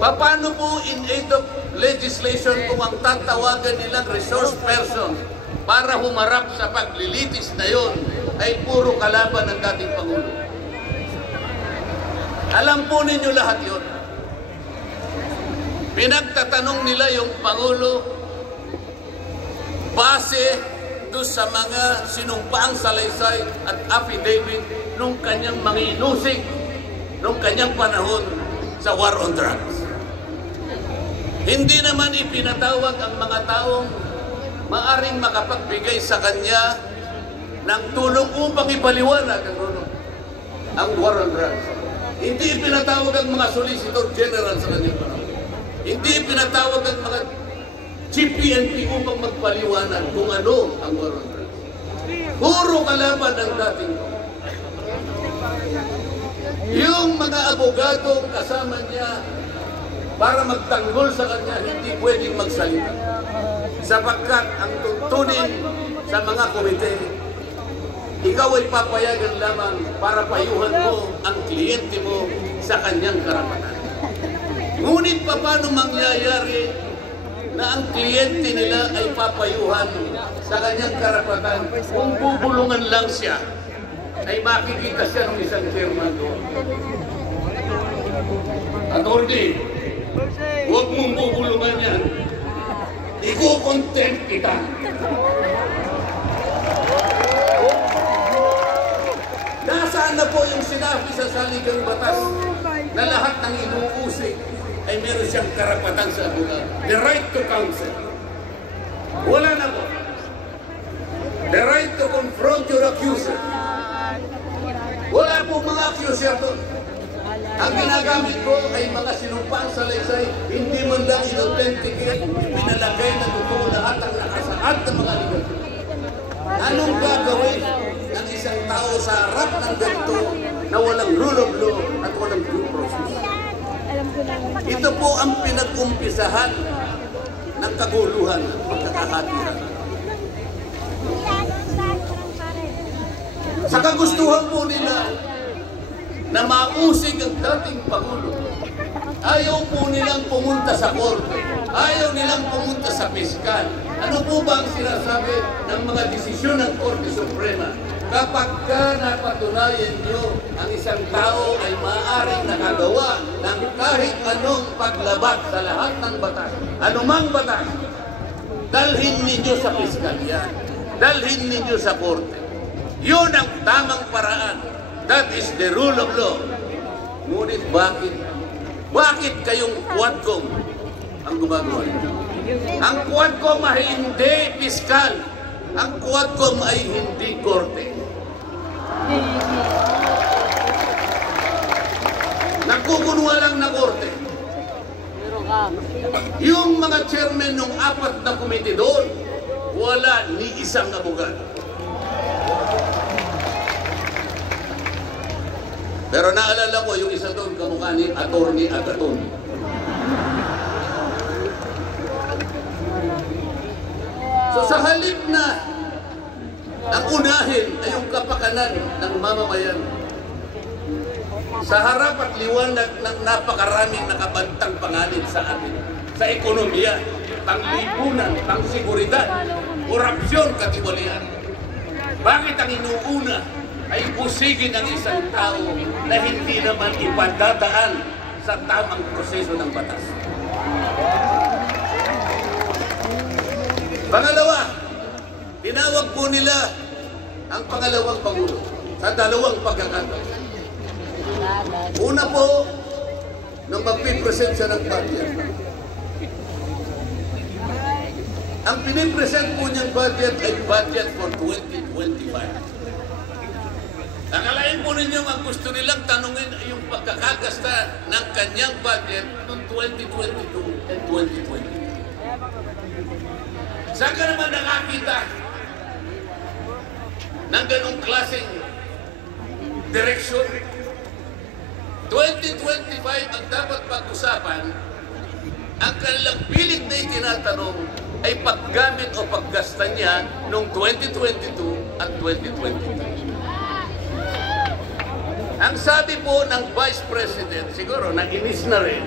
Paano po in aid of legislation kung ang tatawagan nilang resource person para humarap sa paglilitis na yon ay puro kalaban ng dating Pangulo? Alam po ninyo lahat yon. Pinagtatanong nila yung Pangulo base doon sa mga sinumpaang salaysay at affidavit nung kanyang mga inusig nung kanyang panahon sa war on drugs. Hindi naman ipinatawag ang mga taong maaring makapagbigay sa kanya ng tulong upang ipaliwanag ang war on drugs. Hindi ipinatawag ang mga solicitor general sa kanyang panahon. Hindi ipinatawag ang mga Chief PNP upang magpaliwanag kung ano ang war on drugs. Puro kalaban ang dating. Yung mga abogadong kasama niya para magtanggol sa kanya, hindi pwedeng magsalita. Sapagkat ang tuntunin sa mga komite, ikaw ay papayagan lamang para payuhan mo ang kliyente mo sa kanyang karapatan. Ngunit paano mangyayari na ang kliyente nila ay papayuhan sa kanyang karapatan kung bubulungan lang siya ay makikita siya ng isang chairman doon? Attorney, huwag mong bubulungan yan. Iko-content kita. Nasaan na po yung sinabi sa saligang batas na lahat ng inuusig ay meron siyang karapatan sa abogado? The right to counsel. Wala na po. The right to confront your accuser. Wala po mga accuser doon. Ang ginagamit ko ay mga sinumpang salaysay, hindi man lang in-authenticate, pinalagay na totoo lahat ang nakasaad ng mga legal. Anong gagawin ng isang tao sa harap ng ganito na walang rule of law at walang due process? Ito po ang pinag-umpisahan ng kaguluhan at pagkakahatiran. Sa kagustuhan po nila na mausig ang dating Pangulo, ayaw po nilang pumunta sa korte, ayaw nilang pumunta sa piskal. Ano po ba ang sinasabi ng mga desisyon ng Korte Suprema? Kapag ka napatunayan nyo ang isang tao ay maaaring nakagawa ng kahit anong paglabag sa lahat ng batas, anumang batas, dalhin ninyo sa piskalya, dalhin ninyo sa korte. Yun ang tamang paraan. That is the rule of law. Ngunit bakit? Bakit kayong Quadcom ang gumagawa? Ang Quadcom ay hindi piskal. Ang Quadcom ay hindi korte. Nagkukunwa lang na korte. Yung mga chairman ng 4 na komite doon, wala ni isang abogado. Pero naalala ko yung isa doon, kamukha ni Attorney Agaton. So sa halip na ang unahin ay yung kapakanan ng mamamayan, sa harap at liwanag ng napakaraming nakabantang panganib sa atin, sa ekonomiya, panglipunan, pangseguridad, korupsyon, katiwalian. Bakit ang inuuna ay pusigin ang isang tao na hindi naman ipadadaan sa tamang proseso ng batas? Pangalawa, tinawag po nila ang pangalawang Pangulo sa dalawang pagkakataon. Una po, nung magpipresent siya ng budget. Ang pinipresent po niyang budget ay budget for 2025. Nakalain po ninyo ang gusto nilang tanungin ay yung pagkakagasta ng kanyang budget noong 2022 and 2023. Saan ka naman nakakita ng ganong klaseng direksyon? 2025 ang dapat pag-usapan, ang kanilang pilit na itinatanong ay paggamit o paggasta niya noong 2022 at 2023. Ang sabi po ng Vice President, siguro nainis na rin,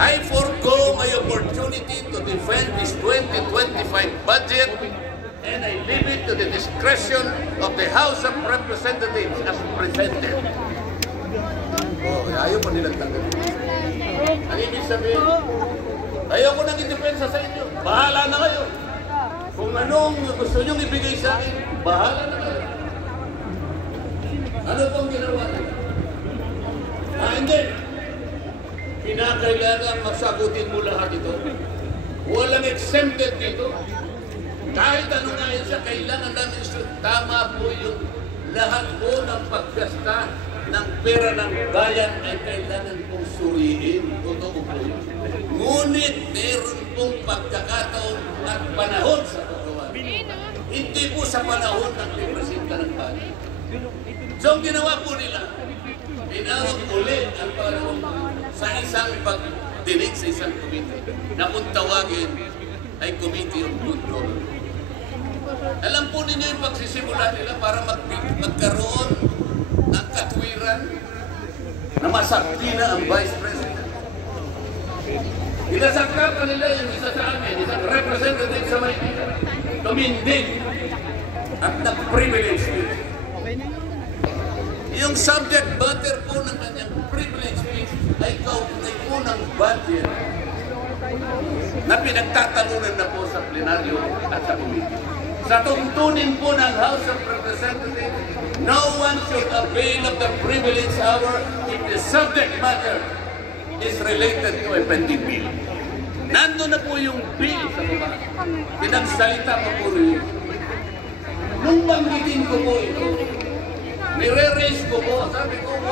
I forgo my opportunity to defend this 2025 budget and I leave it to the discretion of the House of Representatives as presented. Oh, ayaw pa nilang tanggapin. Ang ibig sabihin, ayaw ko nang idepensa sa inyo. Bahala na kayo. Kung anong gusto nyong ibigay sa akin, bahala na kayo. Ano pong ginawa nila? Hindi. Pinakailangan masagutin mo lahat ito. Walang exempted dito. Kahit ano nga yun siya, kailangan namin tama po yung lahat po ng paggasta ng pera ng bayan ay kailangan pong suriin. Totoo po yun. Ngunit meron pong pagkakataon at panahon sa paggawa. Hindi po sa panahon ng representa ng bayan. So ang ginawa po nila, tinawag ulit ang panahon sa isang pagdinig sa isang committee na kung tawagin ay Committee on Good Government. Alam po ninyo yung pagsisimula nila para magkaroon ng katwiran na masakti na ang Vice President. Inasakapan nila yung isa sa amin, isang representative sa Maynila, tumindig at nag-privilege speech. Yung subject matter po ng kanyang privilege speech ay kaugnay po ng budget na pinagtatalunan na po sa plenaryo at sa committee. Sa tungtunin po ng House of Representatives, no one should avail of the privilege hour if the subject matter is related to a pending bill. Nandun na po yung bill sa baba. Pinagsalita pa po rin. Nung banggitin ko po ito, nire-raise ko po, sabi ko,